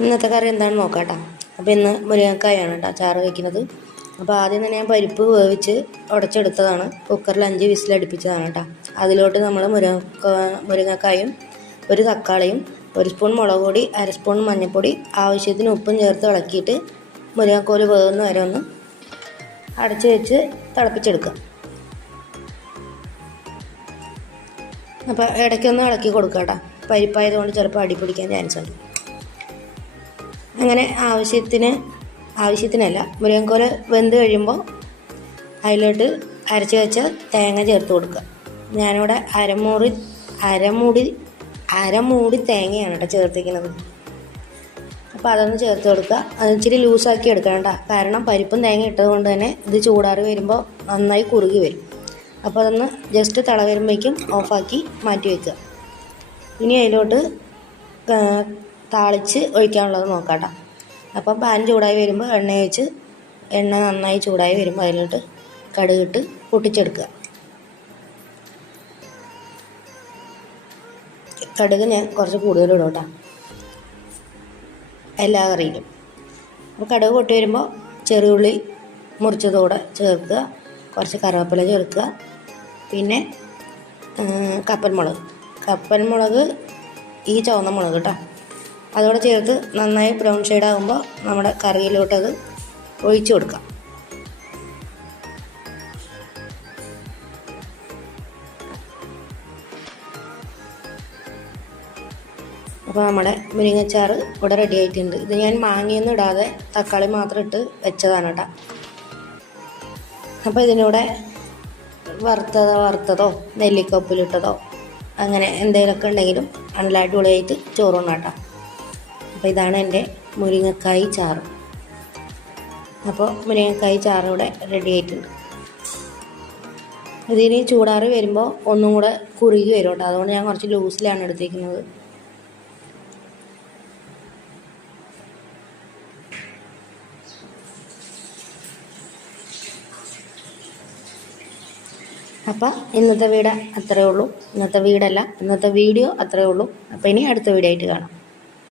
ഇന്നത്തെ കറി എന്താണെന്ന് നോക്കാട്ടോ. കേട്ടോ അപ്പോൾ ഇന്ന് മുരിങ്ങക്കായാണ് കേട്ടോ ചാറ് വയ്ക്കുന്നത് അപ്പോൾ ആദ്യം തന്നെ ഞാൻ പരിപ്പ് വേവിച്ച് ഉടച്ചെടുത്തതാണ്. കുക്കറിൽ അഞ്ച് വിസിൽ വിസിലടുപ്പിച്ചതാണ് കേട്ടോ അതിലോട്ട് നമ്മൾ മുരിങ്ങ മുരിങ്ങക്കായും ഒരു തക്കാളിയും ഒരു സ്പൂൺ മുളക് പൊടി അര സ്പൂൺ മഞ്ഞൾപ്പൊടി ആവശ്യത്തിന് ഉപ്പും ചേർത്ത് ഇളക്കിയിട്ട് മുരിങ്ങക്കോൽ വേകുന്ന വരെ ഒന്ന് അടച്ച് വെച്ച് തിളപ്പിച്ചെടുക്കുക. അപ്പോൾ ഇടയ്ക്കൊന്ന് ഇളക്കി കൊടുക്കാം കേട്ടോ പരിപ്പായതുകൊണ്ട് ചിലപ്പോൾ അടി പിടിക്കാൻ ചാൻസ് ഉണ്ട്. അങ്ങനെ ആവശ്യത്തിന് ആവശ്യത്തിനല്ല മുരിങ്ങക്കോൽ വെന്ത് കഴിയുമ്പോൾ അതിലോട്ട് അരച്ച് വെച്ച തേങ്ങ ചേർത്ത് കൊടുക്കുക. ഞാനിവിടെ അരമൂറി അരമൂടി അരമൂടി തേങ്ങയാണ് കേട്ടോ ചേർത്തിരിക്കുന്നത്. അപ്പോൾ അതൊന്ന് ചേർത്ത് കൊടുക്കുക. അത് ഇച്ചിരി ലൂസാക്കി എടുക്കണം കേട്ടോ. കാരണം പരിപ്പും തേങ്ങ ഇട്ടത് കൊണ്ട് തന്നെ ഇത് ചൂടാറി വരുമ്പോൾ നന്നായി കുറുകി വരും. അപ്പോൾ അതൊന്ന് ജസ്റ്റ് തള വരുമ്പോഴേക്കും ഓഫാക്കി മാറ്റി വയ്ക്കുക ഇനി അതിലോട്ട് താളിച്ച് ഒഴിക്കാനുള്ളത് നോക്കാം കേട്ടോ അപ്പം പാൻ ചൂടായി വരുമ്പോൾ എണ്ണ ഒഴിച്ച് എണ്ണ നന്നായി ചൂടായി വരുമ്പോൾ അതിലോട്ട് കടുകിട്ട് പൊട്ടിച്ചെടുക്കുക. കടുക് ഞാൻ കുറച്ച് കൂടുതൽ ഇടും കേട്ടോ. എല്ലാ കറിയിലും. അപ്പോൾ കടുക് പൊട്ടി വരുമ്പോൾ ചെറുള്ളി മുറിച്ചതോടെ ചേർക്കുക. കുറച്ച് കറിവേപ്പില ചേർക്കുക. പിന്നെ കപ്പൻ മുളക് കപ്പൻ മുളക് ഈ ചുവന്ന മുളക് കേട്ടോ. അതോടെ ചേർത്ത് നന്നായി ബ്രൗൺ ഷെയ്ഡ് ആകുമ്പോൾ നമ്മുടെ കറിയിലോട്ടത് ഒഴിച്ചു കൊടുക്കാം. അപ്പോൾ നമ്മുടെ മുരിങ്ങച്ചാറ് ഇവിടെ റെഡി ആയിട്ടുണ്ട്. ഇത് ഞാൻ മാങ്ങയൊന്നും ഇടാതെ തക്കാളി മാത്രം ഇട്ട് വെച്ചതാണ് കേട്ടോ. അപ്പോൾ ഇതിനൂടെ വറുത്തതോ വറുത്തതോ നെല്ലിക്കപ്പിലിട്ടതോ അങ്ങനെ എന്തെങ്കിലുമൊക്കെ ഉണ്ടെങ്കിലും നല്ല അടിപൊളിയായിട്ട് അപ്പോൾ ഇതാണ് എന്റെ മുരിങ്ങക്കായ് ചാറ്. അപ്പോൾ മുരിങ്ങക്കായ് ചാറ് ഇവിടെ റെഡി ആയിട്ടുണ്ട്. ഇതിന് ചൂടാറി വരുമ്പോൾ ഒന്നും കൂടെ കുറുകി വരും കേട്ടോ. അതുകൊണ്ട് ഞാൻ കുറച്ച് ലൂസിലാണ് എടുത്തിരിക്കുന്നത് അപ്പോൾ ഇന്നത്തെ വീട് അത്രയേ ഉള്ളൂ. ഇന്നത്തെ വീടല്ല ഇന്നത്തെ വീഡിയോ അത്രയേ ഉള്ളൂ. അപ്പോൾ ഇനി അടുത്ത വീഡിയോ ആയിട്ട് കാണാം.